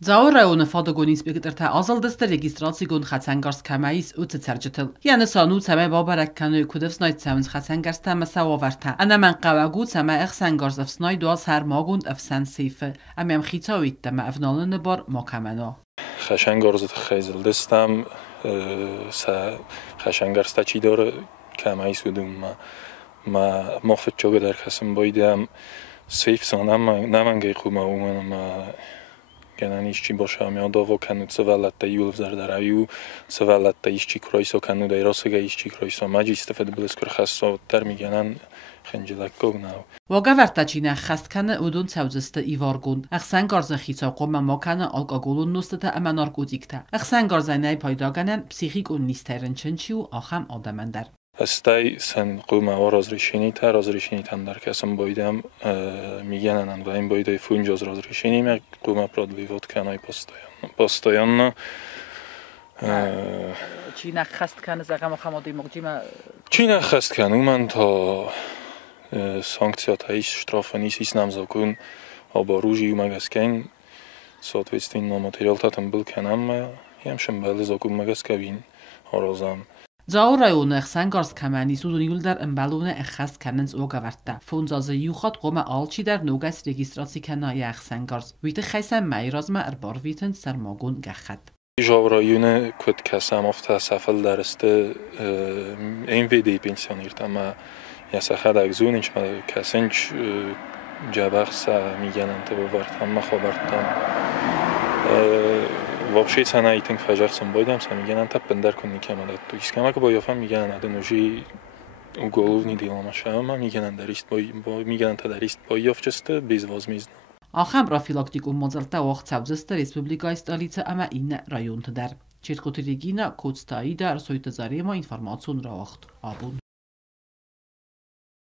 Ձաուր ռայոնը ֆադոգոն ինսպեկտորთა ազալդստը ռեգիստրացիգոն խացանգարս կամայիս ու ծծարջտլ։ Յանը սանու ցամե բաբարակքանու կուդվսնայ ցամս խացանգարս թամասա վավարթա։ Անաման qավագու ցամե ախսանգարս վսնայ դուալ սար մագուն افسان سیفه. امیم خیتاویت دم افنالن بار مکمنا. خشنگارز خیزل دستم خشنگارستا چی داره کمایی سودم ما مخفت چوگ در خسم بایدم سیف سانم نمانگی خوما اومن ما کنانیش چی باشه می آداوا کنود سوالت تیول زردرایو سوالت تیش چی کرایسو کنود ایراسگه ایش چی کرایسو ماجی استفاده بلسکر خاصا تر میگنن خنجلک گوناو. وگاورتا چینه خست کنه اودون سوزست ایوارگون. اخسانگارز خیتا قوم ما کنه آلکاگولون نستته اما نارکوتیکتا. اخسانگارز نای پایدا کنن پسیخیک اون نیسترن چنچی و آخام آدمندر. استای سن قوم آرازریشینی تا رازریشینی تندر کسم بایدم میگنن و این بایدای فونجاز رازریشینی می قوم پرادویوت کنای پاستایان چینه خست کنه زغم خمادی مقجیم. چینه خست کنه من تا سانکسیات هایش شترافنیس ایس نامزاکون آباروجی و مگسکن ساتویستین ناماتریال تاتم بل کنم همشم بله زاکون مگسکوین آرازم. زاور رایون اخسانگارز کمانی سودونیول در امبالون اخست کننز اوگاورتا. فونزاز یوخات قوم آلچی در نوگس رگیستراسی کنای اخسانگارز. ویت خیسم مایراز ما اربار ویتن سرماگون گخد. جاورایون کد کسام افتا سفل درسته این ویدی پنسیونیرت اما یا سخت اگزونیش ما کسنج جابخس میگنن تو وارد هم خبرتم вообще цена итинг фажахсам бойдам самигенан тап бендер кунни камадат то искама ки боёфам миганан ада ножи уголовни диламашама миганан дарист бо миганан та дарист боёфчаста безвозмездно آخام رافیلاکتیک مزلتا وقت سبزست ریسپوبلیکای استالیца اما این رایون تدر. چیرکوتریگینا کوتستایی در سویت زاری ما اینفرماسیون را وقت آبون.